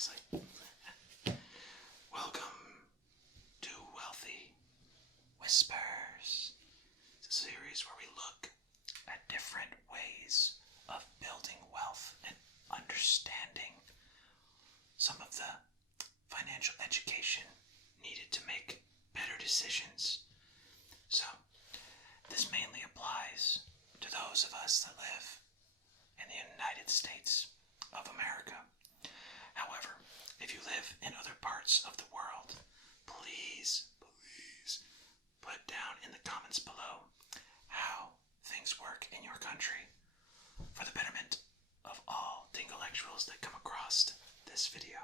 obviously. Welcome to Wealthy Whispers. It's a series where we look at different ways of building wealth and understanding some of the financial education needed to make better decisions. So, this mainly applies to those of us that live in the United States of America. However, if you live in other parts of the world, please put down in the comments below how things work in your country for the betterment of all Tinglectuals that come across this video.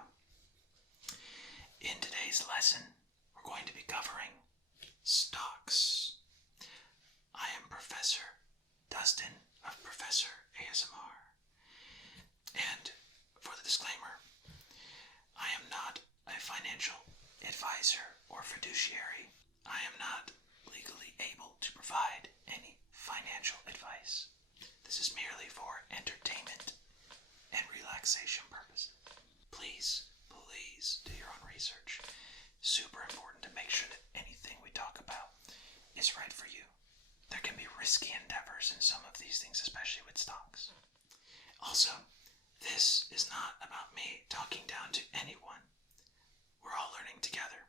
In today's lesson, we're going to be covering stocks. I am Professor Dustin of Professor ASMR. And for the disclaimer, I am not a financial advisor or fiduciary. I am not legally able to provide any financial advice. This is merely for entertainment and relaxation purposes. Please do your own research. Super important to make sure that anything we talk about is right for you. There can be risky endeavors in some of these things, especially with stocks. Also, this is not about me talking down to anyone. We're all learning together.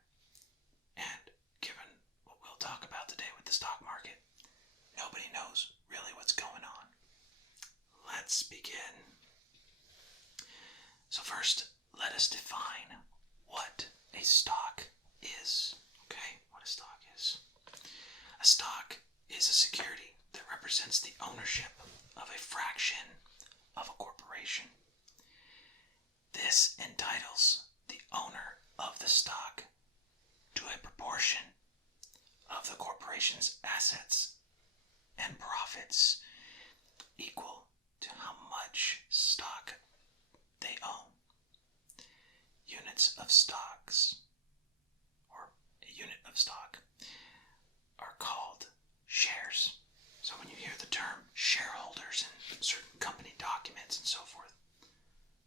And given what we'll talk about today with the stock market, nobody knows really what's going on. Let's begin. So first, let us define what a stock is. Okay, what a stock is. A stock is a security that represents the ownership of a fraction of a corporation. This entitles the owner of the stock to a proportion of the corporation's assets and profits equal to how much stock they own. Units of stocks, or a unit of stock, are called shares. So when you hear the term shareholders in certain company documents and so forth,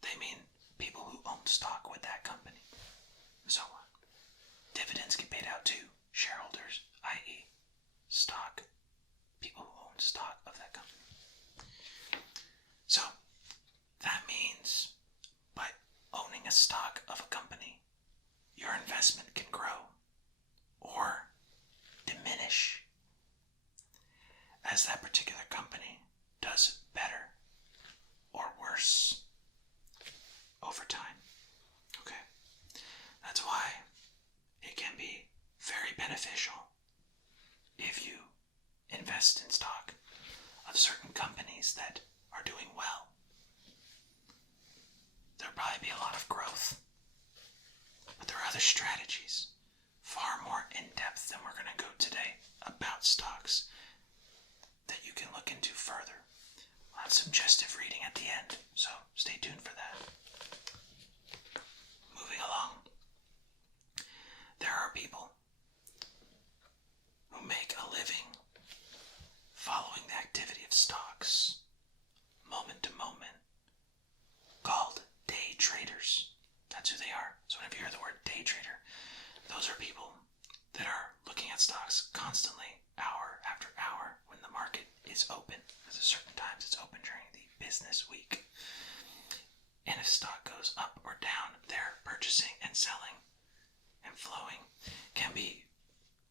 they mean people who own stock with that company, and so on. Dividends get paid out to shareholders, i.e. stock, people who own stock of that company. So that means by owning a stock of a company, your investment can grow or diminish as that particular company does better or worse over time. Okay? That's why it can be very beneficial if you invest in stock of certain companies that are doing well. There'll probably be a lot of growth, but there are other strategies, far more in-depth than we're going to go today, about stocks that you can look into further. We'll have suggestive reading at the end, so stay tuned for that. Moving along, there are people who make a living following the activity of stocks, moment to moment, called day traders. That's who they are. So whenever you hear the word day trader, those are people that are looking at stocks constantly, hour after hour, when the market is open, because at certain times it's open during the business week. And if stock goes up or down, their purchasing and selling and flowing can be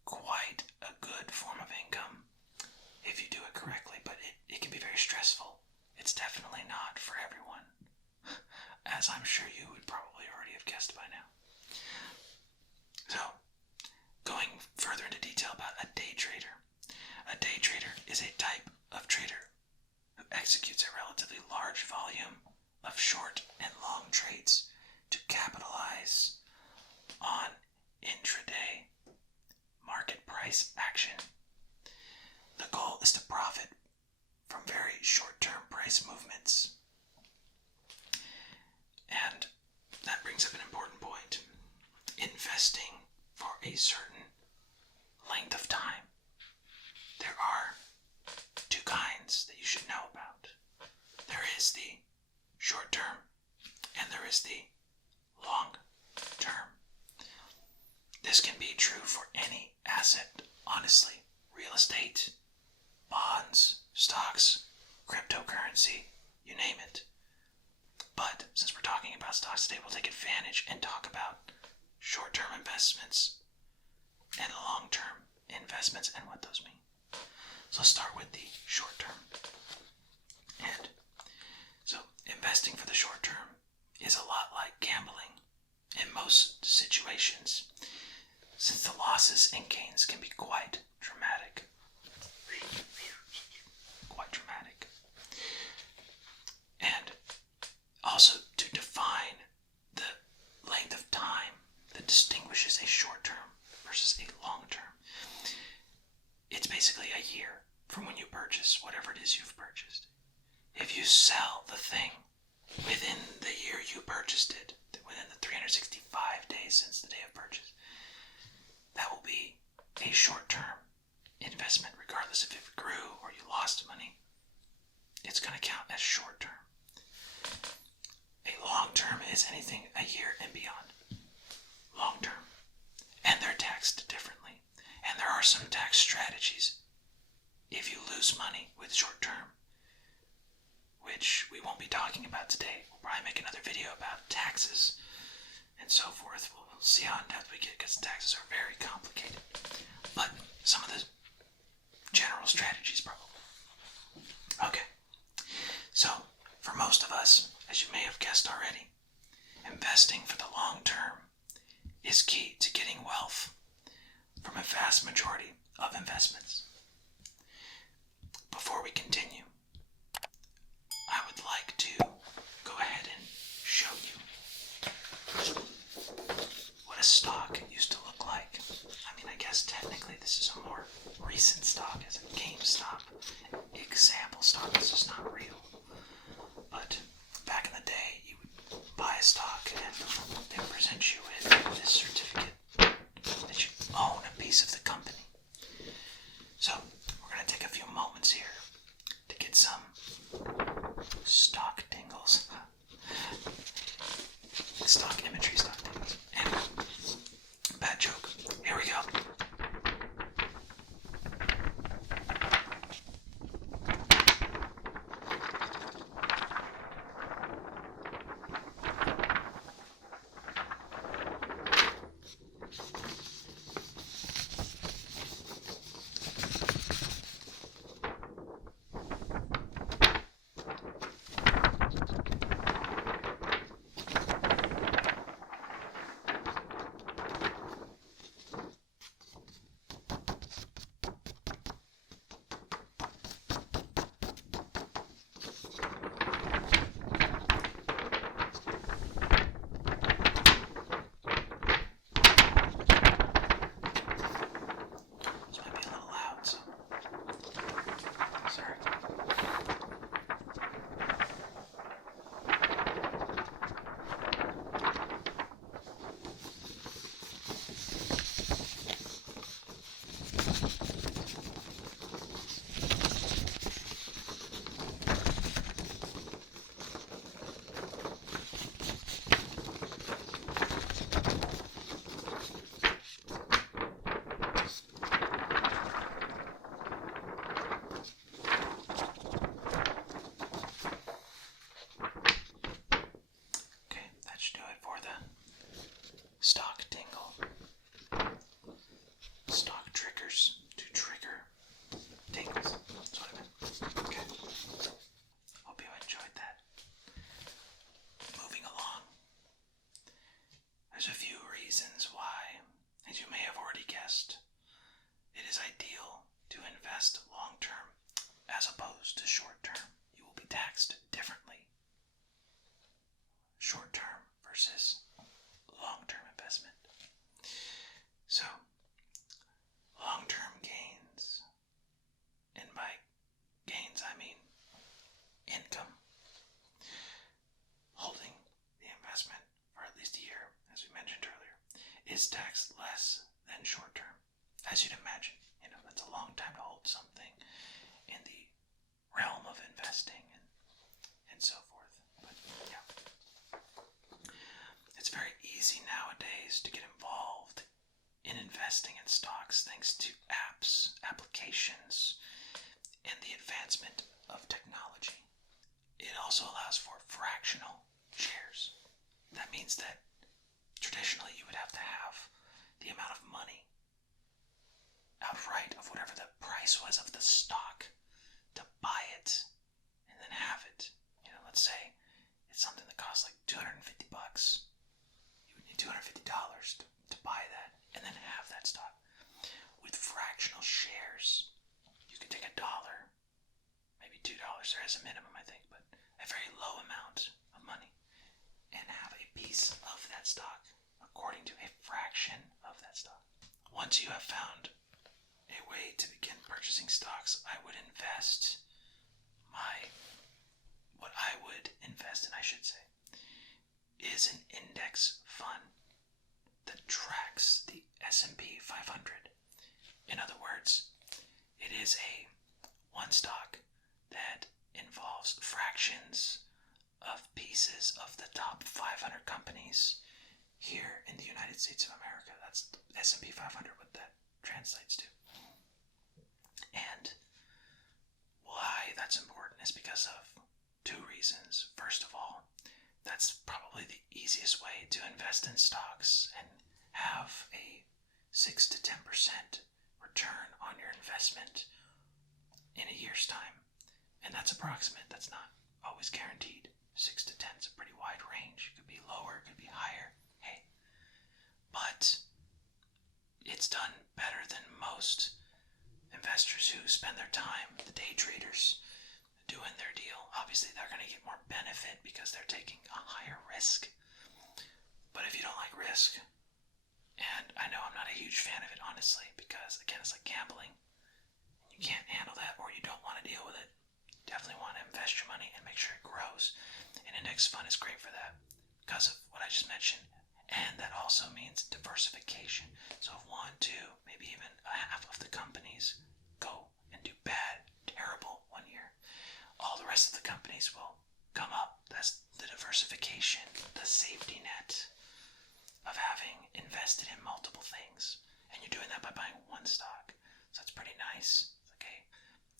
quite a good form of income if you do it correctly, but it can be very stressful. It's definitely not for everyone, as I'm sure you would probably already have guessed by now. So, going further into detail about a day trader. A day trader is a type of trader who executes a relatively large volume of short and long trades to capitalize on intraday market price action. The goal is to profit from very short-term price movements. And that brings up an important point. Investing for a certain length of time. There are two kinds that you should know about. There is the short term and there is the long term. This can be true for any asset, honestly. Real estate, bonds, stocks, cryptocurrency, you name it. But since we're talking about stocks today, we'll take advantage and talk about short-term investments and long-term investments and what those mean. So let's start with the short term. And so investing for the short term is a lot like gambling in most situations, since the losses and gains can be quite dramatic. Quite dramatic. And also to define the length of time that distinguishes a short term versus a long term, it's basically a year from when you purchase whatever it is you've purchased. If you sell the thing within the year you purchased it, within the 365 days since the day of purchase, that will be a short-term investment, regardless if it grew or you lost money. It's going to count as short-term. A long-term is anything a year and beyond. Long-term. And they're taxed differently. And there are some tax strategies if you lose money with short-term, which we won't be talking about today. We'll probably make another video about taxes and so forth. We'll see how in depth we get, because taxes are very complicated. But some of the general strategies probably. Okay. So, for most of us, as you may have guessed already, investing for the long term is key to getting wealth from a vast majority of investments. Before we continue, I would like to go ahead and show you what a stock used to look like. I mean, I guess technically this is a more recent stock, as a GameStop example stock. This is not real. But back in the day, you would buy a stock and they would present you with this certificate that you own a piece of the company. So, we're going to take a few moments here to get some stock tingles. Stock imagery, stock tingles. Anyway, bad joke. Here we go. Stock tingle. Stock triggers to trigger tingles. That's what I meant. Okay. Hope you enjoyed that. Moving along. There's a few reasons why, as you may have already guessed, it is ideal to invest long term as opposed to short term. You will be taxed differently. Short term versus long-term investment. So, long-term gains, and by gains I mean income, holding the investment for at least a year, as we mentioned earlier, is taxed less than short-term. As you'd imagine, that's a long time to hold something in the realm of investing and so forth. But yeah, it's very easy nowadays to get involved in investing in stocks thanks to apps, applications, and the advancement of technology. It also allows for fractional shares. That means that traditionally you would have to have the amount of money outright of whatever the price was of the stock to buy it and then have it. Let's say it's something that costs like $250. You would need $250 to buy that and then have that stock. With fractional shares, you could take $1, maybe $2. There is a minimum, I think, but a very low amount of money and have a piece of that stock according to a fraction of that stock. Once you have found a way to begin purchasing stocks, what I would invest in, I should say, is an index fund that tracks the S&P 500. In other words, it is a one stock that involves fractions of pieces of the top 500 companies here in the United States of America. That's S&P 500, what that translates to. And why that's important is because of two reasons. First of all, that's probably the easiest way to invest in stocks and have a 6 to 10% return on your investment in a year's time. And that's approximate. That's not always guaranteed. 6 to 10 is a pretty wide range. It could be lower, it could be higher. Hey. But it's done better than most investors who spend their time, the day traders, doing their deal. Obviously, they're going to get more benefit because they're taking a higher risk. But if you don't like risk, and I know I'm not a huge fan of it, honestly, because, again, it's like gambling. You can't handle that or you don't want to deal with it. Definitely want to invest your money and make sure it grows. An index fund is great for that because of what I just mentioned. And that also means diversification. So if 1, 2, maybe even a half of the companies go and do bad, terrible one year, all the rest of the companies will come up. That's the diversification, the safety net of having invested in multiple things. And you're doing that by buying one stock. So it's pretty nice. It's like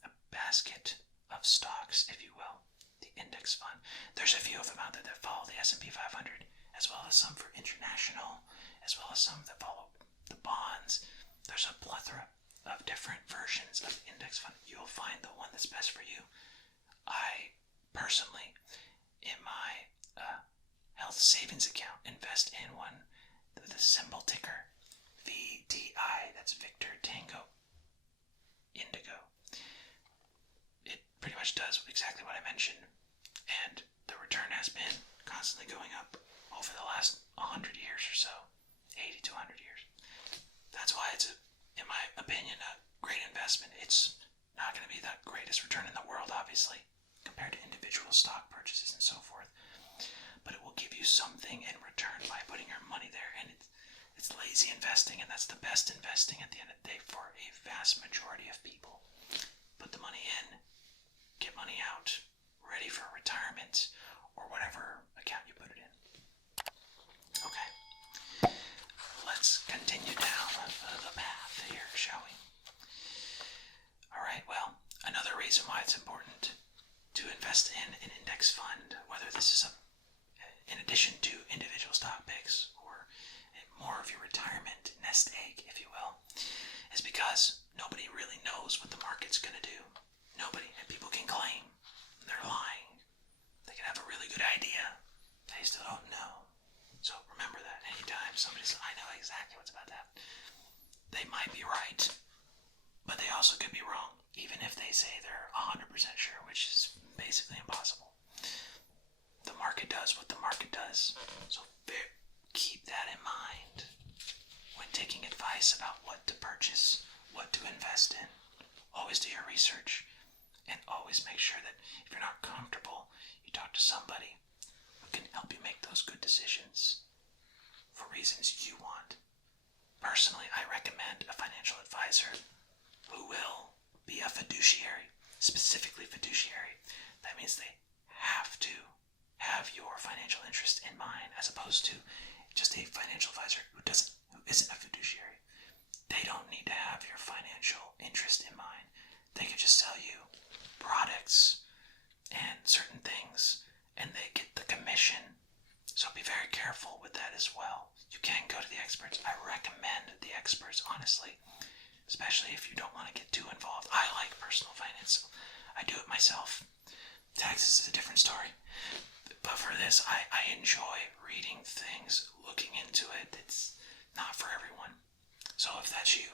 a basket of stocks, if you will. The index fund. There's a few of them out there that follow the S&P 500, as well as some for international, as well as some that follow the bonds. There's a plethora of different versions of the index fund. You'll find the one that's best for you. I personally, in my health savings account, invest in one with the symbol ticker VTI. That's Victor Tango Indigo. It pretty much does exactly what I mentioned, and the return has been constantly going up over the last 100 years or so, 80 to 100 years. That's why it's, in my opinion, a great investment. It's not going to be the greatest return in the world, obviously, compared to individual stock purchases and so forth, but it will give you something in return by putting your money there, and it's lazy investing, and that's the best investing at the end of the day for a vast majority of people. Put the money in, get money out, ready for retirement, or whatever account you put it in. Okay, let's continue down the path here, shall we? Alright, well, another reason why it's important to invest in an index fund, whether this is in addition to individual stock picks or more of your retirement nest egg, if you will, is because nobody really knows what the market's going to do. Nobody. And people can claim they're lying. They can have a really good idea. They still don't know. So remember that anytime somebody says, I know exactly what's about to happen, they might be right, but they also could be wrong, even if they say they're 100% sure, which is basically impossible. The market does what the market does. So keep that in mind when taking advice about what to purchase, what to invest in. Always do your research, and always make sure that if you're not comfortable, you talk to somebody who can help you make those good decisions for reasons you want. Personally, I recommend a financial advisor who will be a fiduciary, specifically fiduciary. That means they have to have your financial interest in mind, as opposed to just just a financial advisor who isn't a fiduciary. They don't need to have your financial interest in mind. They could just sell you products and certain things, and they get the commission. So be very careful with that as well. You can go to the experts. I recommend the experts, honestly, especially if you don't want to get too involved. I like personal finance, so I do it myself. Taxes is a different story. But for this, I enjoy reading things, looking into it. It's not for everyone. So if that's you,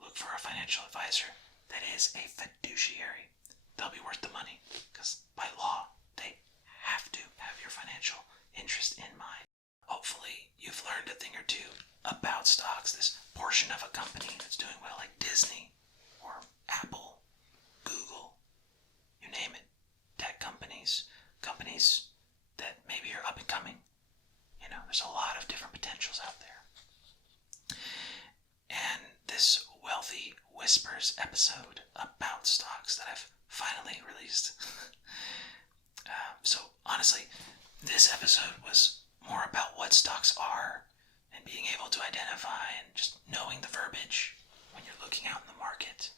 look for a financial advisor that is a fiduciary. They'll be worth the money because by law, they have to have your financial interest in mind. Hopefully, you've learned a thing or two about stocks, this portion of a company that's doing well, like Disney or Apple, Google, you name it. Tech companies that maybe are up and coming. There's a lot of different potentials out there. And this Wealthy Whispers episode about stocks that I've finally released. So honestly, this episode was more about what stocks are and being able to identify and just knowing the verbiage when you're looking out in the market.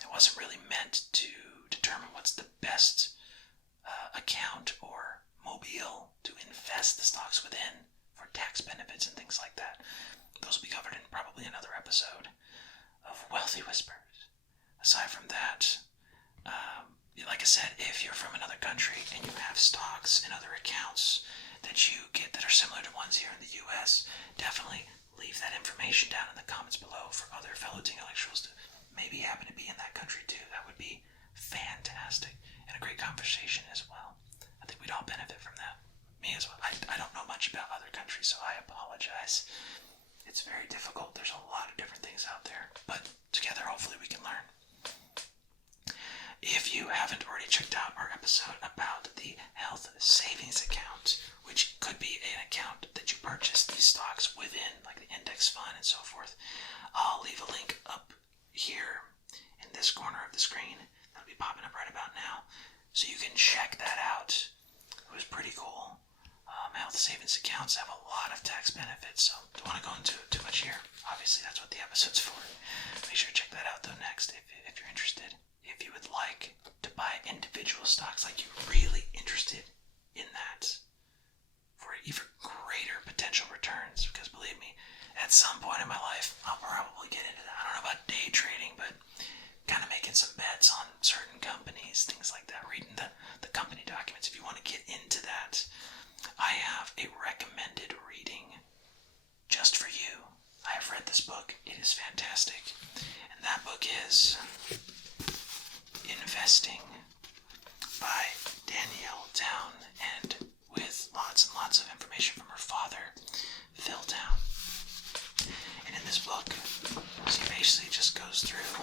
It wasn't really meant to determine what's the best account or mobile to invest the stocks within for tax benefits and things like that. Those will be covered in probably another episode of Wealthy Whispers. Aside from that, like I said, if you're from another country and you have stocks and other accounts that you get that are similar to ones here in the US, definitely leave that information down in the comments below for other fellow Tinglectuals to maybe happen to be in that country too. That would be fantastic and a great conversation as well. I think we'd all benefit from that. Me as well. I don't know much about other countries, so I apologize. It's very difficult. There's a lot of different things out there, but together hopefully we can learn. If you haven't already checked out our episode about the health savings account, which could be an account that you purchase these stocks within, like the index fund and so forth, I'll leave a link up here in this corner of the screen. That'll be popping up right about now, so you can check that out. It was pretty cool. Health savings accounts have a lot of tax benefits, so don't want to go into it too much here. Obviously, that's what the episode's for. Make sure to check that out though next if you're interested. If you would like to buy individual stocks, like you're really interested in that for even greater potential returns, because believe me, at some point in my life, I'll probably get into that. I don't know about day trading, but kind of making some bets on certain companies, things like that, reading the company documents. If you want to get into that, I have a recommended reading just for you. I have read this book. It is fantastic. And that book is Investing by Danielle Town, and with lots and lots of information from her father, Phil Town. And in this book, she basically just goes through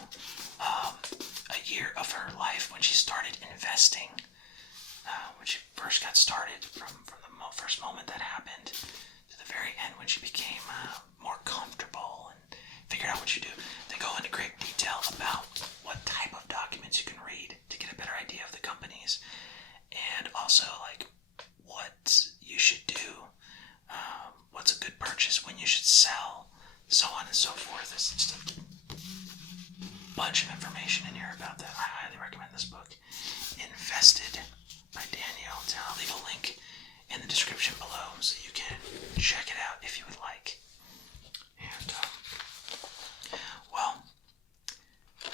a year of her life when she started investing, when she first got started, from the first moment that happened to the very end when she became more comfortable and figured out what you do. They go into great detail about what type of documents you can read to get a better idea of the companies, and also like what you should do, what's a good purchase, when you should sell, so on and so forth. It's just a bunch of information in here about that. I highly recommend this book, Invested by Danielle Town. I'll leave a link in the description below so you can check it out if you would like. And well,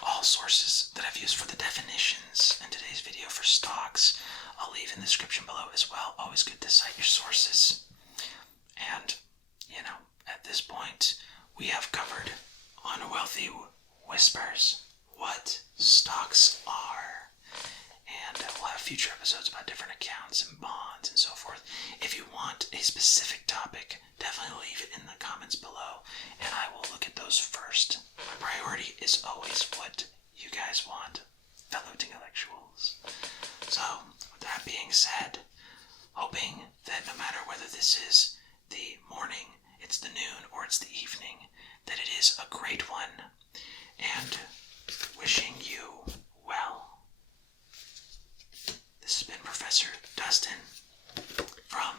all sources that I've used for the definitions in today's video for stocks, I'll leave in the description below as well. Always good to cite your sources. And at this point, we have covered on Wealthy Whispers what stocks are. And we'll have future episodes about different accounts and bonds and so forth. If you want a specific topic, definitely leave it in the comments below, and I will look at those first. My priority is always what you guys want, fellow Tinglectuals. So, with that being said, hoping that no matter whether this is the morning, it's the noon, or it's the evening, that it is a great one, and wishing you well. This has been Professor Dustin from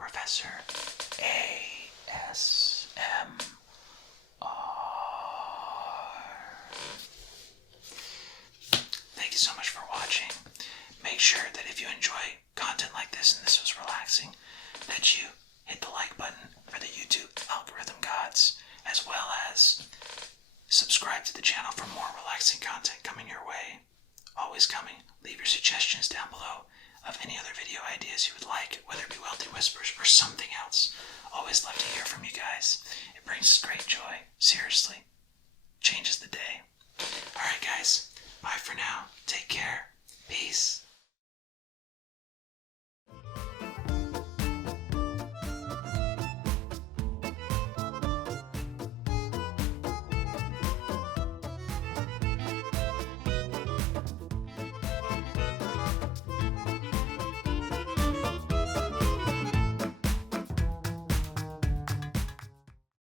Professor ASMR. Thank you so much for watching. Make sure that if you enjoy content like this and this was relaxing, that you hit the like button for the YouTube algorithm gods, as well as subscribe to the channel for more relaxing content coming your way. Always coming. Leave your suggestions down below of any other video ideas you would like, whether it be Wealthy Whispers or something else. Always love to hear from you guys. It brings us great joy. Seriously. Changes the day. Alright guys, bye for now. Take care. Peace.